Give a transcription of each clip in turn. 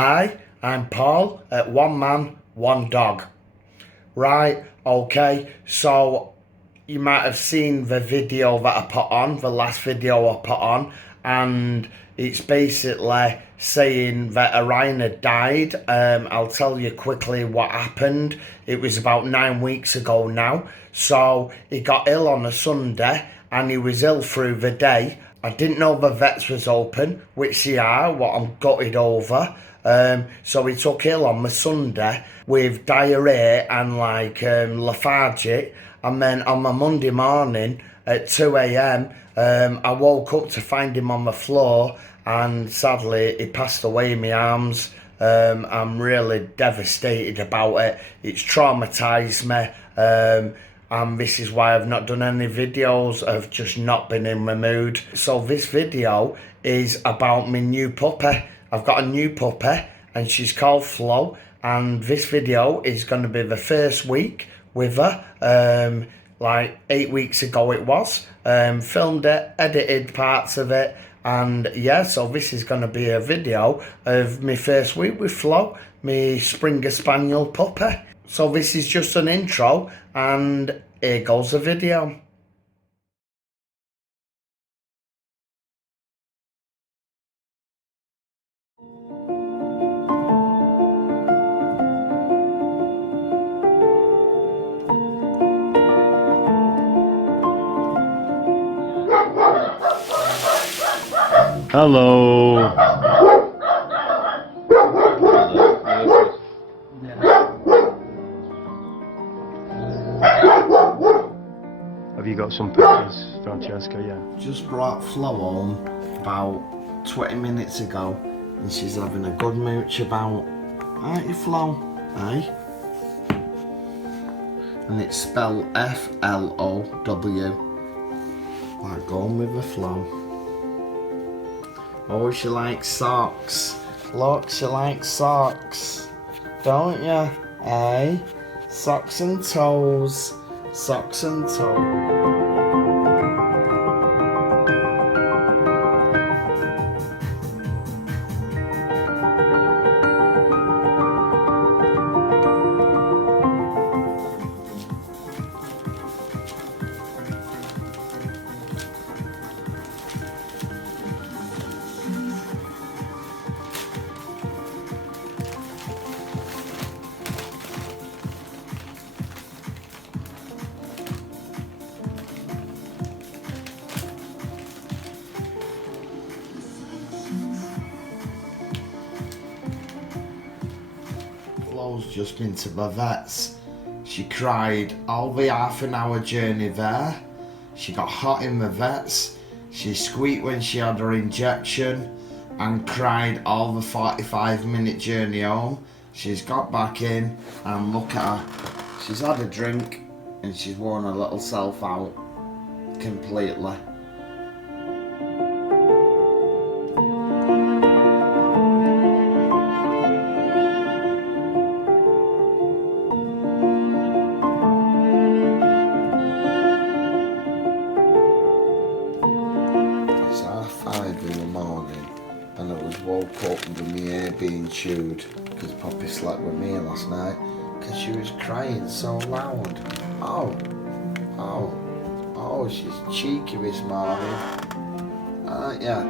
Hi, I'm Paul at One Man, One Dog. Right, okay, so you might have seen the video that I put on, the last video I put on, and it's basically saying that Orion had died. I'll tell you quickly what happened. It was about 9 weeks ago now. So he got ill on a Sunday and he was ill through the day. I didn't know the vets was open, which they are, what I'm gutted over. So he took ill on the Sunday with diarrhea and lethargic, and then on my Monday morning at 2 a.m. I woke up to find him on the floor, and sadly he passed away in my arms. I'm really devastated about it. It's traumatised me, and this is why I've not done any videos. I've just not been in the mood. So this video is about my new puppy. I've got a new puppy and she's called Flo, and this video is going to be the first week with her. Like 8 weeks ago it was. Filmed it, edited parts of it, and yeah, so this is going to be a video of my first week with Flo, my Springer Spaniel puppy. So this is just an intro, and here goes the video. Hello. Have you got some pictures, Francesca? Yeah. Just brought Flo home about 20 minutes ago, and she's having a good mooch about. Aren't you, Flo? Aye. And it's spelled F-L-O-W. Like going with the flow. Oh, she likes socks. Look, she likes socks. Don't ya? Eh? Socks and toes. Socks and toes. Flo's just been to the vets. She cried all the half-an-hour journey there. She got hot in the vets. She squeaked when she had her injection and cried all the 45-minute journey home. She's got back in and look at her. She's had a drink and she's worn her little self out completely. It's 5:30 in the morning and I was woke up with my ear being chewed because Poppy slept with me last night because she was crying so loud. Oh, she's cheeky this morning, aren't ya?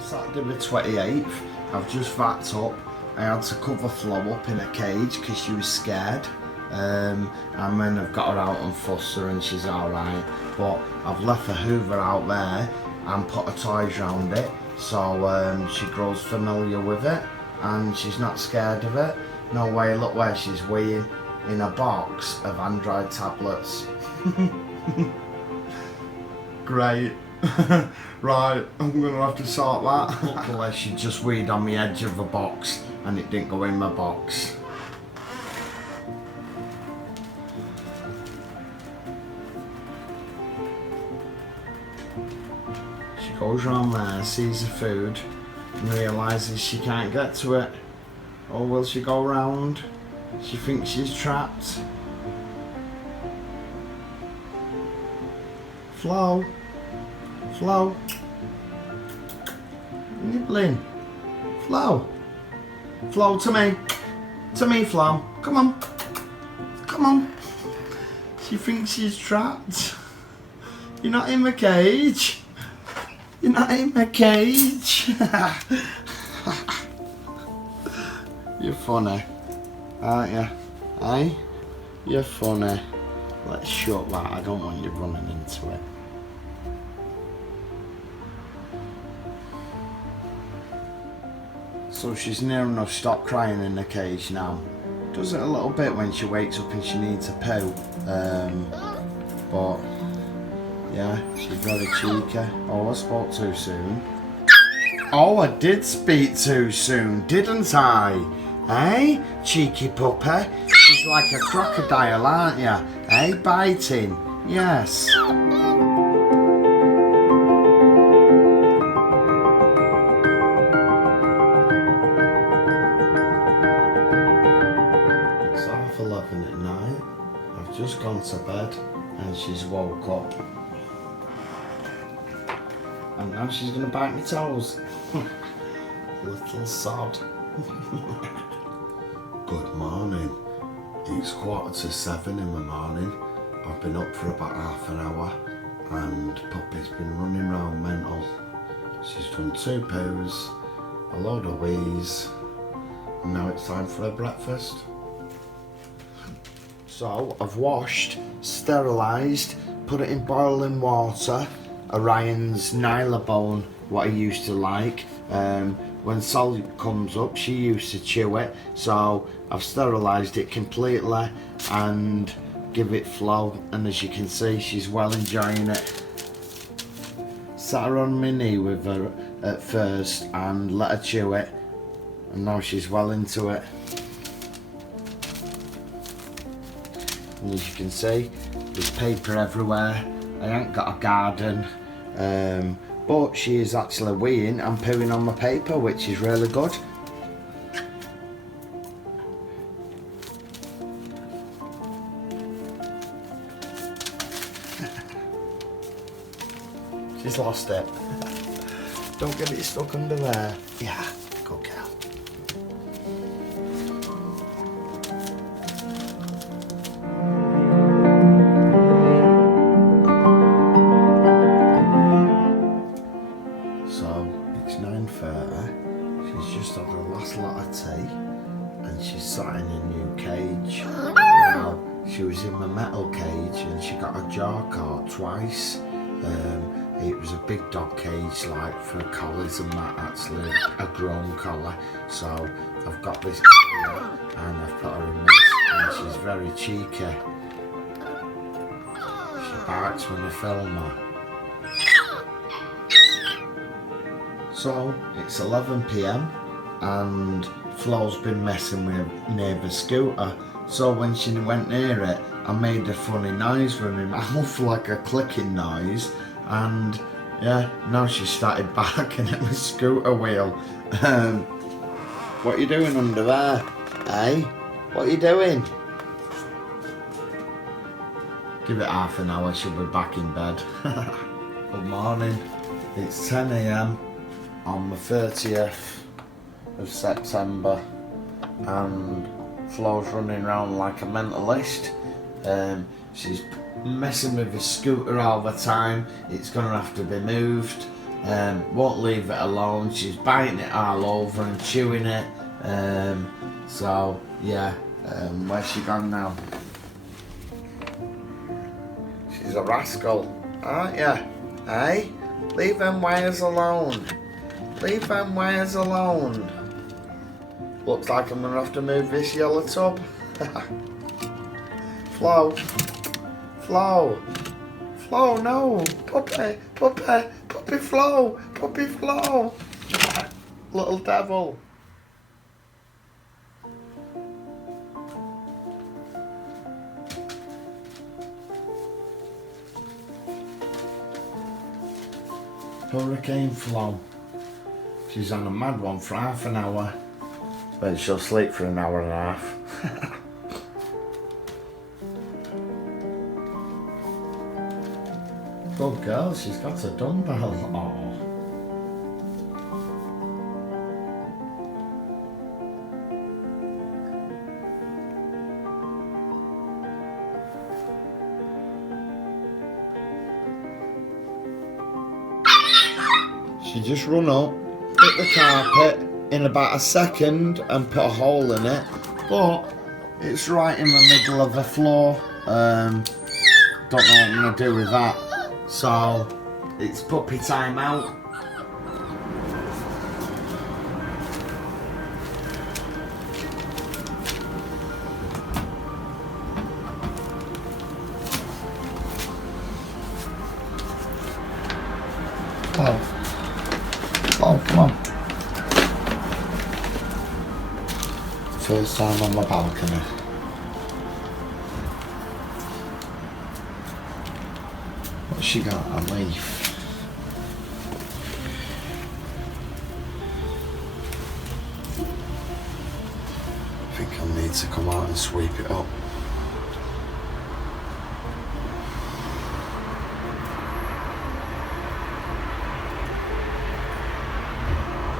Saturday the 28th, I've just wrapped up. I had to cover Flo up in a cage because she was scared. And then I've got her out and fussed her and she's alright. But I've left the Hoover out there and put her toys around it so she grows familiar with it and she's not scared of it. No way, look where she's weighing in a box of Android tablets. Great. Right, I'm gonna have to sort that. Luckily she just weed on the edge of the box and it didn't go in my box. She goes round there, sees the food and realises she can't get to it. Or will she go round? She thinks she's trapped. Flo. Flo. Nibbling. Flo. Flo, to me. To me, Flo. Come on. Come on. She thinks she's trapped. You're not in the cage. You're not in the cage. You're funny, aren't you? Eh? You're funny. Let's shut that. I don't want you running into it. So she's near enough stopped crying in the cage now. Does it a little bit when she wakes up and she needs a poo. But yeah, she's very cheeky. Oh, I spoke too soon. Oh, I did speak too soon, didn't I? Eh? Cheeky puppy. She's like a crocodile, aren't you? Eh? Biting. Yes. It's 11:30 at night. I've just gone to bed and she's woke up. And now she's going to bite my toes. Little sod. Good morning. It's 7:15 in the morning. I've been up for about half an hour and Puppy's been running around mental. She's done 2 poos, a load of wheeze, and now it's time for her breakfast. So I've washed, sterilised, put it in boiling water. Orion's Nylabone, what he used to like. When Sol comes up, she used to chew it, so I've sterilised it completely and give it Flo, and as you can see, she's well enjoying it. Sat her on my knee with her at first and let her chew it, and now she's well into it. And as you can see, there's paper everywhere. I ain't got a garden, but she is actually weeing and pooing on my paper, which is really good. She's lost it. Don't get it stuck under there. Yeah, good girl. Just had her last lot of tea and she's sat in a new cage. Now, she was in the metal cage and she got her jaw caught twice. It was a big dog cage, like for collies and that, actually a grown collar. So I've got this and I've put her in this and she's very cheeky. She barks when I film her. So it's 11 PM and Flo's been messing with near the scooter. So when she went near it, I made a funny noise with my mouth, like a clicking noise. And yeah, now she started barking at my scooter wheel. What are you doing under there? Eh? What are you doing? Give it half an hour, she'll be back in bed. Good morning. It's 10 AM. on the 30th of September, and Flo's running around like a mentalist. She's messing with the scooter all the time. It's going to have to be moved. Won't leave it alone. She's biting it all over and chewing it. So yeah, where's she gone now? She's a rascal, aren't you? Hey, leave them wires alone. Leave them wires alone. Looks like I'm gonna have to move this yellow tub. Flo, Flo, Flo, no. Puppy, puppy, puppy Flo, puppy Flo. Little devil. Hurricane Flo. She's on a mad one for half an hour, but she'll sleep for an hour and a half. Good girl, she's got a dumbbell. Oh. She just run up, hit the carpet in about a second and put a hole in it, but it's right in the middle of the floor. Don't know what I'm going to do with that. So, it's puppy time out. Oh, come on. First time on my balcony. What's she got? A leaf. I think I'll need to come out and sweep it up.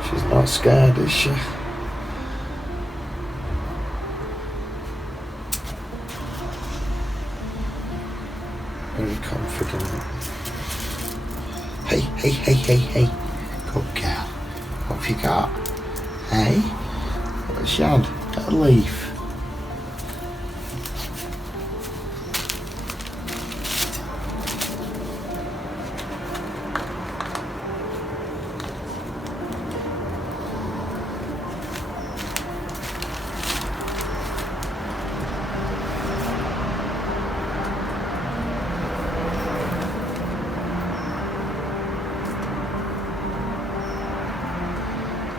She's not scared, is she? Very confident. Hey, hey, hey, hey, hey. Good girl. What have you got? Hey? What's she had? Got a leaf.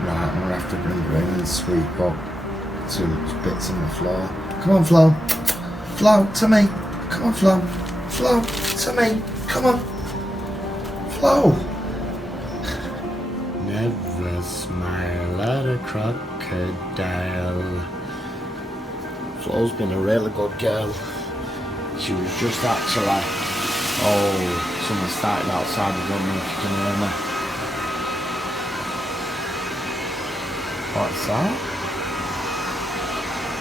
Right, I'm gonna have to bring her in and sweep up some bits on the floor. Come on, Flo. Flo, to me. Come on, Flo. Flo, to me. Come on. Flo. Never smile at a crocodile. Flo's been a really good girl. She was just actually... Oh, someone started outside. I don't know if you can hear me. What's that?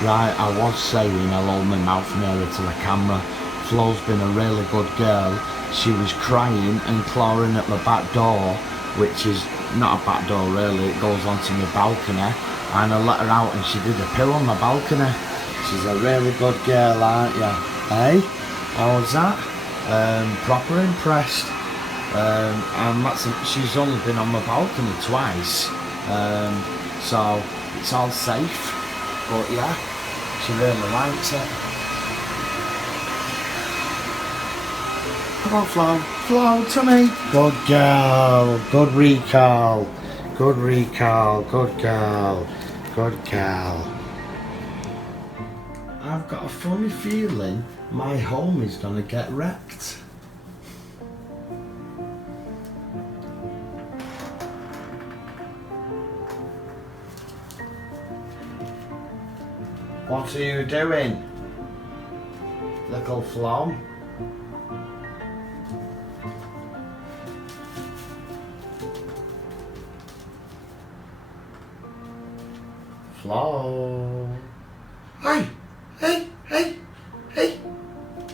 Right, I was saying I'll hold my mouth nearer to the camera. Flo's been a really good girl. She was crying and clawing at my back door, which is not a back door really, it goes onto my balcony, and I let her out and she did a pill on my balcony. She's a really good girl, aren't you? Hey? How was that? Proper impressed. And she's only been on my balcony twice. So it's all safe, but yeah, she really likes it. Come on, Flo. Flo, to me. Good girl. Good recall. Good recall. Good girl. Good girl. I've got a funny feeling my home is gonna get wrecked. What are you doing, little Flo? Flo? Hey, hey, hey, hey!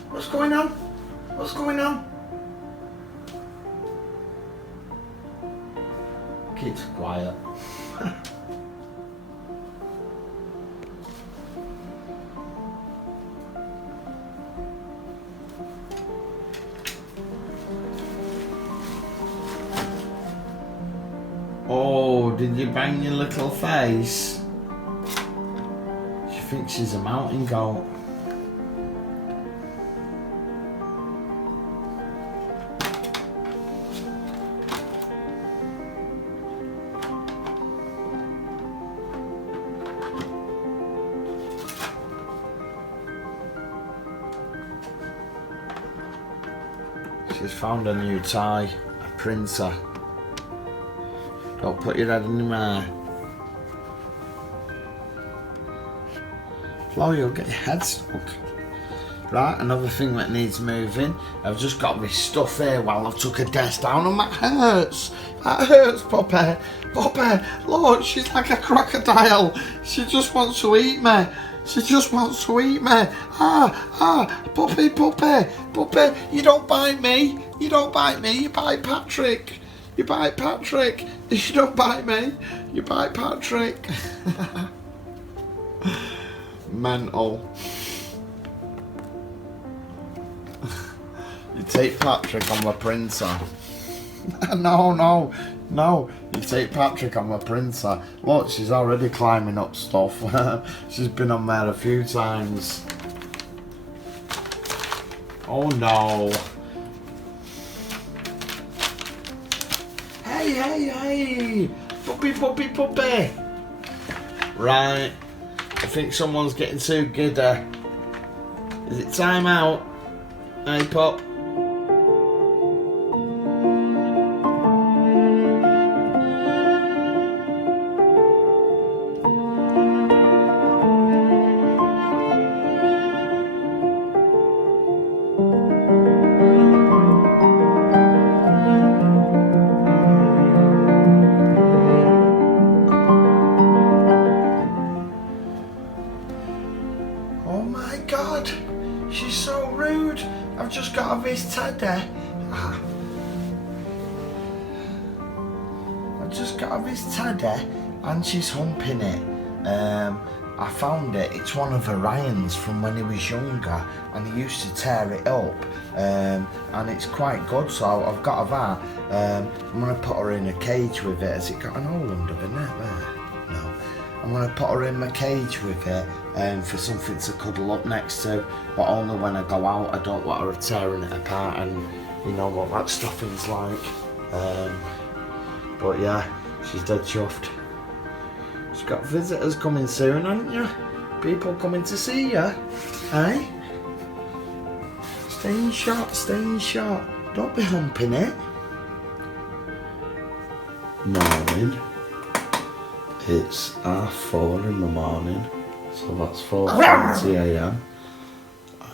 What's going on? What's going on? Keeps quiet. Oh, did you bang your little face? She thinks she's a mountain goat. She's found a new tie, a printer. Don't put your head in the air. Flo, you'll get your head stuck. Right, another thing that needs moving. I've just got this stuff here while I took a desk down and that hurts. That hurts, Puppy. Puppy, look, she's like a crocodile. She just wants to eat me. She just wants to eat me. Puppy, Puppy, Puppy, you don't bite me. You don't bite me, you bite Patrick. You bite Patrick. You don't bite me, you bite Patrick. Mental. You take Patrick on my printer. No. You take Patrick on my printer. Look, she's already climbing up stuff. She's been on there a few times. Oh no. Hey. Puppy. Right. I think someone's getting too giddy. Is it time out? Hey, Pop. Oh my God, she's so rude. I've just got a this teddy. I've just got a this teddy and she's humping it. I found it. It's one of Orion's from when he was younger and he used to tear it up. And it's quite good, so I've got her that. I'm going to put her in a cage with it. Has it got an hole under the net there? No. I'm going to put her in my cage with it for something to cuddle up next to, but only when I go out. I don't want her tearing it apart, and you know what that stuffing's like. But yeah, she's dead chuffed. She's got visitors coming soon, haven't you? People coming to see you, eh? Stay in shot. Don't be humping it. Morning. It's 4:30 in the morning, so that's 4:20 AM,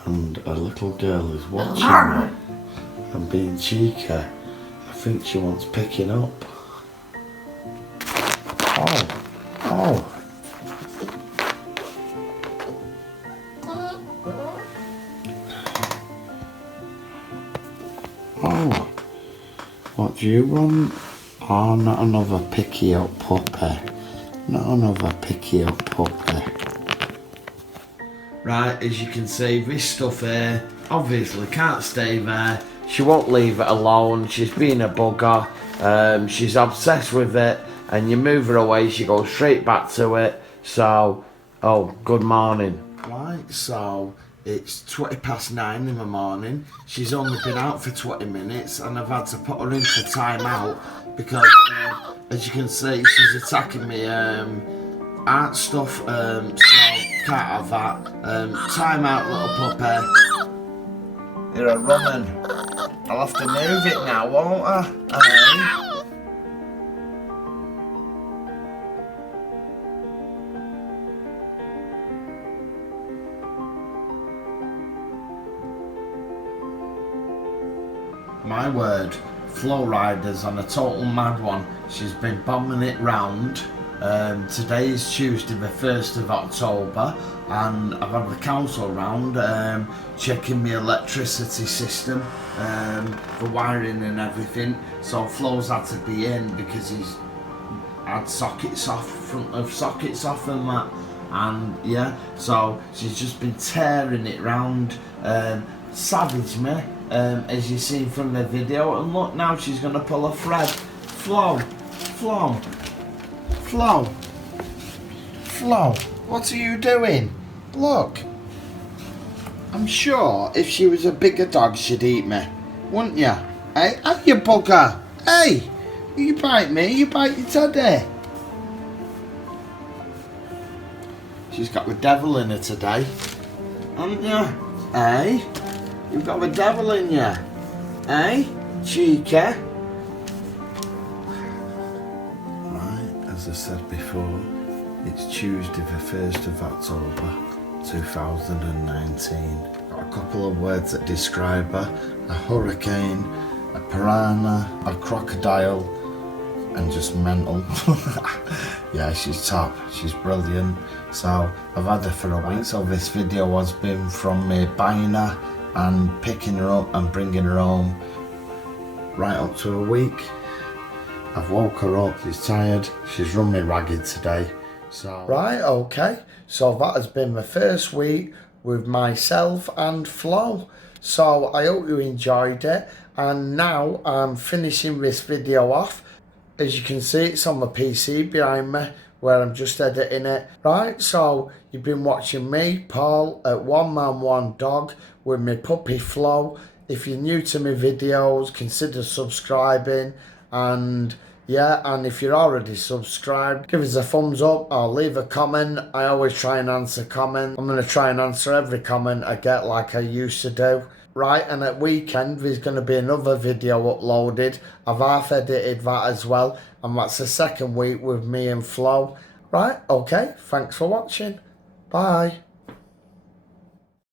and a little girl is watching me and being cheeky. I think she wants picking up. Oh. What do you want? Oh, not another picky up puppy. Not another picky up puppy. Right, as you can see, this stuff here obviously can't stay there. She won't leave it alone. She's being a bugger. She's obsessed with it, and you move her away, she goes straight back to it. So, oh, good morning. Right, so it's 9:20 in the morning. She's only been out for 20 minutes, and I've had to put her in for time out because, as you can see, she's attacking me art stuff, so can't have that. Time out, little puppy. You're a running. I'll have to move it now, won't I? My word, Flow Rider's on a total mad one. She's been bombing it round. Today is Tuesday the 1st of October, and I've had the council round checking the electricity system, the wiring and everything. So Flo's had to be in because he's had sockets off, front of sockets off and that. And yeah, so she's just been tearing it round, savage me, as you've seen from the video. And look, now she's going to pull a thread. Flo, what are you doing? Look, I'm sure if she was a bigger dog she'd eat me, wouldn't you? Hey, you bugger. Hey, you bite me, you bite your teddy. She's got the devil in her today, haven't you? Hey, you've got the devil in you. Eh? Cheeky. Right, as I said before, it's Tuesday the 1st of October 2019. Got a couple of words that describe her: a hurricane, a piranha, a crocodile, and just mental. Yeah, she's top, she's brilliant. So I've had her for a week, so this video has been from me buying her and picking her up and bringing her home, right up to a week. I've woke her up, she's tired, she's run me ragged today. So right, okay, so that has been the first week with myself and Flo. So I hope you enjoyed it, and now I'm finishing this video off. As you can see, it's on the PC behind me where I'm just editing it. Right, so you've been watching me, Paul, at One Man One Dog with my puppy Flo. If you're new to my videos, consider subscribing, and yeah, and if you're already subscribed, give us a thumbs up or leave a comment. I always try and answer comments. I'm going to try and answer every comment I get like I used to do. Right, and at weekend there's going to be another video uploaded. I've half edited that as well, and that's the second week with me and Flo. Right, okay, thanks for watching. Bye.